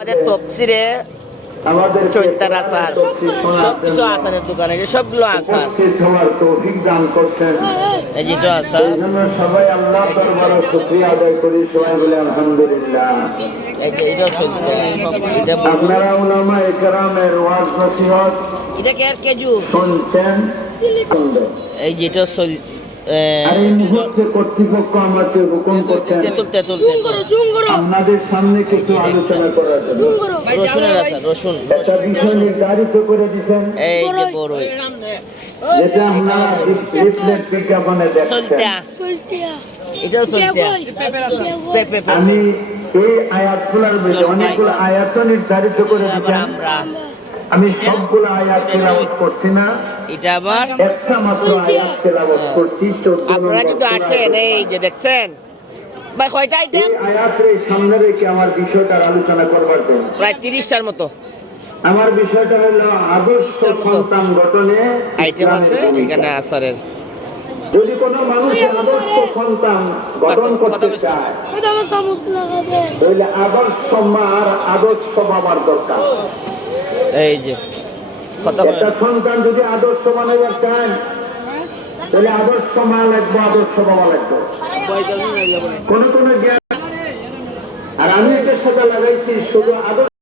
আমাদের তফসিরে চৈতার আচার সবকিছু আচারের দোকানে সবগুলো আচার এই যেটা আচার সবাই আল্লাহ দরবারে শুকরিয়া আদায় করি, সবাই বলে আলহামদুলিল্লাহ। এই যে এটা চলতে আপনারা উলামা ইকরামের ওয়াজ নসিহত এটা কে আর কেজু শুনছেন। এই যেটা চল আর এই মুহূর্তে কর্তৃপক্ষ আমাকে হুকুম করছেন আপনাদের সামনে কিছু আলোচনা করার জন্য। রসুনের আচার রসুন একটা বিষয় নির্ধারিত করে দিচ্ছেন, এই যে বড়ই যেটা আপনারা লিফলেট বিজ্ঞাপনে দেখছেন। চলতা এটা চলতা পেপে আমি এই আয়াতগুলোর মধ্যে অনেকগুলো আয়াত নির্ধারিত করে দিচ্ছেন। আমরা আমি সবগুলো আয়াত তেলাওয়াত করছি না, এটা আবার একটা মাত্র আয়াত তেলাওয়াত করছি। 14 আপনারা কিন্তু আসেন এই যে দেখছেন ভাই কয়টা আইটেম এই আয়াতের সামনে রেখে আমার বিষয়টার আলোচনা করবার জন্য প্রায় 30টার মতো আমার বিষয়টা হলো আদর্শ সন্তান গঠনে আইটেম আছে এখানে আচারের। যদি কোনো মানুষ আদর্শ সন্তান গঠন করতে চায় তাহলে আদর্শ মা আর আদর্শ বাবার দরকার। এই যে কথা একটা সন্তান যদি আদর্শ বানাবার চান তাহলে আদর্শ মা লাগবে, আদর্শ বাবা লাগবে। কোন জ্ঞান আর আমি এটার সাথে লাগাইছি শুধু আদর্শ